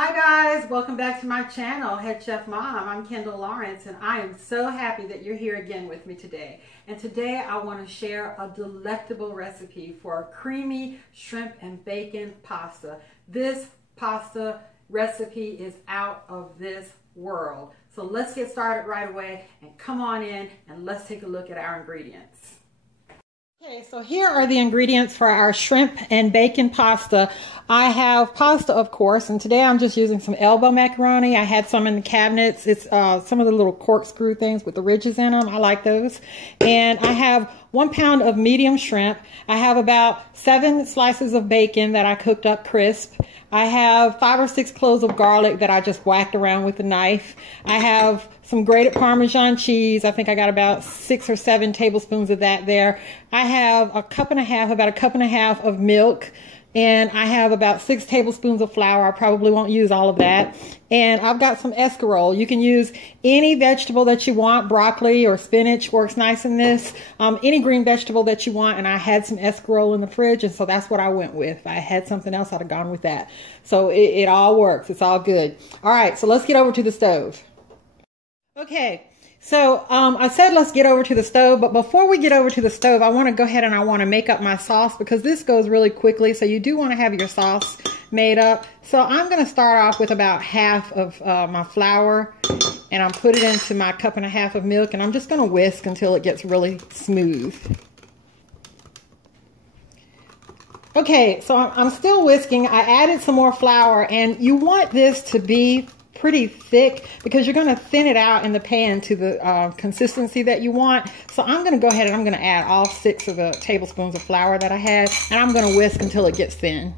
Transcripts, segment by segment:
Hi guys, welcome back to my channel, Head Chef Mom. I'm Kendall Lawrence and I am so happy that you're here again with me today. And today I want to share a delectable recipe for a creamy shrimp and bacon pasta. This pasta recipe is out of this world. So let's get started right away and come on in and let's take a look at our ingredients. Okay, so here are the ingredients for our shrimp and bacon pasta. I have pasta, of course, and today I'm just using some elbow macaroni. I had some in the cabinets. It's some of the little corkscrew things with the ridges in them. I like those. And I have 1 pound of medium shrimp. I have about 7 slices of bacon that I cooked up crisp. I have 5 or 6 cloves of garlic that I just whacked around with a knife. I have some grated Parmesan cheese. I think I got about 6 or 7 tablespoons of that there. I have about a cup and a half of milk. And I have about 6 tablespoons of flour. I probably won't use all of that. And I've got some escarole. You can use any vegetable that you want. Broccoli or spinach works nice in this. Any green vegetable that you want. And I had some escarole in the fridge, and so that's what I went with. If I had something else, I'd have gone with that. So it all works. It's all good. All right, so let's get over to the stove. Okay. So I said let's get over to the stove, but before we get over to the stove, I want to go ahead and I want to make up my sauce because this goes really quickly. So you do want to have your sauce made up. So I'm going to start off with about half of my flour, and I'm put it into my cup and a half of milk, and I'm just going to whisk until it gets really smooth. Okay, so I'm still whisking. I added some more flour, and you want this to be pretty thick because you're going to thin it out in the pan to the consistency that you want. So I'm going to go ahead and I'm going to add all 6 of the tablespoons of flour that I had, and I'm going to whisk until it gets thin.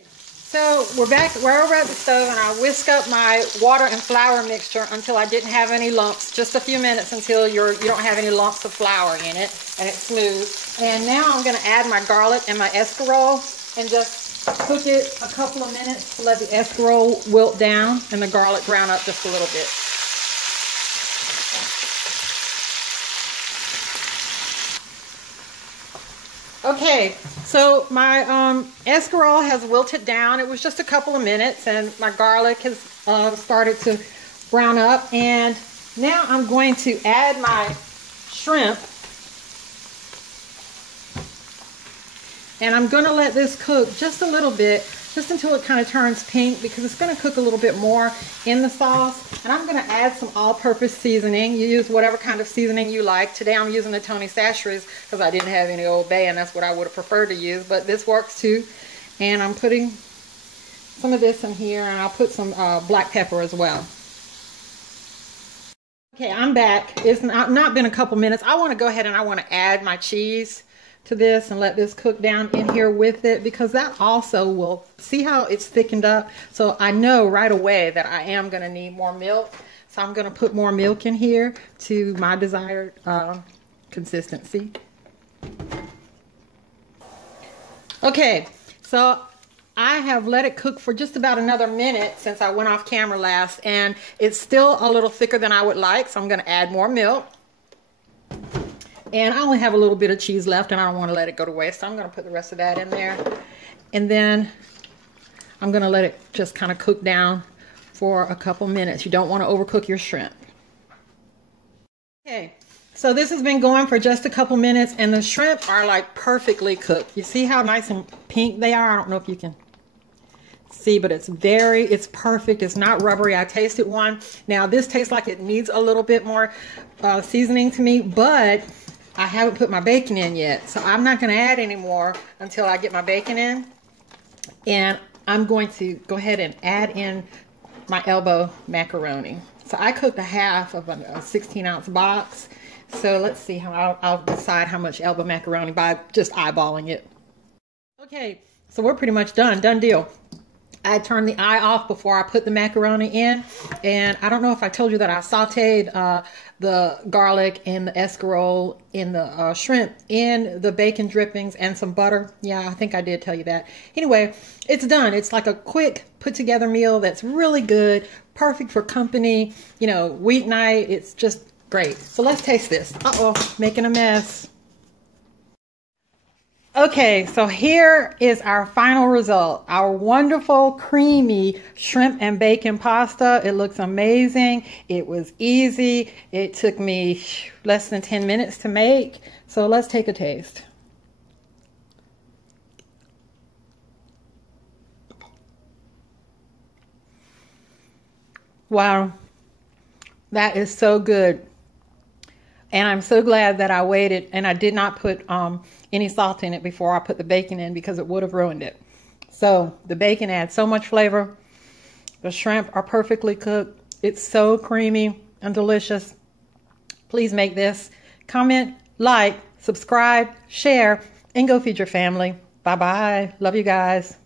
So we're over at the stove, and I whisk up my water and flour mixture until I didn't have any lumps. Just a few minutes until you don't have any lumps of flour in it and it's smooth. And now I'm going to add my garlic and my escarole and just cook it a couple of minutes to let the escarole wilt down and the garlic brown up just a little bit. Okay, so my escarole has wilted down. It was just a couple of minutes, and my garlic has started to brown up. And now I'm going to add my shrimp. And I'm going to let this cook just a little bit, just until it kind of turns pink, because it's going to cook a little bit more in the sauce. And I'm going to add some all-purpose seasoning. You use whatever kind of seasoning you like. Today I'm using the Tony Chachere's because I didn't have any Old Bay, and that's what I would have preferred to use, but this works too. And I'm putting some of this in here, and I'll put some black pepper as well. Okay, I'm back. It's not been a couple minutes. I want to go ahead and I want to add my cheese to this and let this cook down in here with it, because that also will, see how it's thickened up. So I know right away that I am going to need more milk. So I'm going to put more milk in here to my desired consistency. Okay, so I have let it cook for just about another minute since I went off camera last, and it's still a little thicker than I would like, so I'm going to add more milk. And I only have a little bit of cheese left, and I don't want to let it go to waste, so I'm going to put the rest of that in there. And then I'm going to let it just kind of cook down for a couple minutes. You don't want to overcook your shrimp. Okay, so this has been going for just a couple minutes, and the shrimp are like perfectly cooked. You see how nice and pink they are? I don't know if you can see, but it's perfect. It's not rubbery. I tasted one. Now this tastes like it needs a little bit more seasoning to me, but I haven't put my bacon in yet, so I'm not going to add any more until I get my bacon in. And I'm going to go ahead and add in my elbow macaroni. So I cooked a half of a 16-ounce box. So let's see how I'll decide how much elbow macaroni by just eyeballing it. Okay, so we're pretty much done. Done deal. I turned the eye off before I put the macaroni in, and I don't know if I told you that I sauteed the garlic and the escarole in the shrimp in the bacon drippings and some butter. Yeah, I think I did tell you that. Anyway, it's done. It's like a quick put together meal that's really good, perfect for company, you know, weeknight. It's just great. So let's taste this. Uh-oh, making a mess. Okay, so here is our final result. Our wonderful creamy shrimp and bacon pasta. It looks amazing. It was easy. It took me less than 10 minutes to make. So let's take a taste. Wow, that is so good. And I'm so glad that I waited and I did not put any salt in it before I put the bacon in, because it would have ruined it. So the bacon adds so much flavor. The shrimp are perfectly cooked. It's so creamy and delicious. Please make this. Comment, like, subscribe, share, and go feed your family. Bye-bye. Love you guys.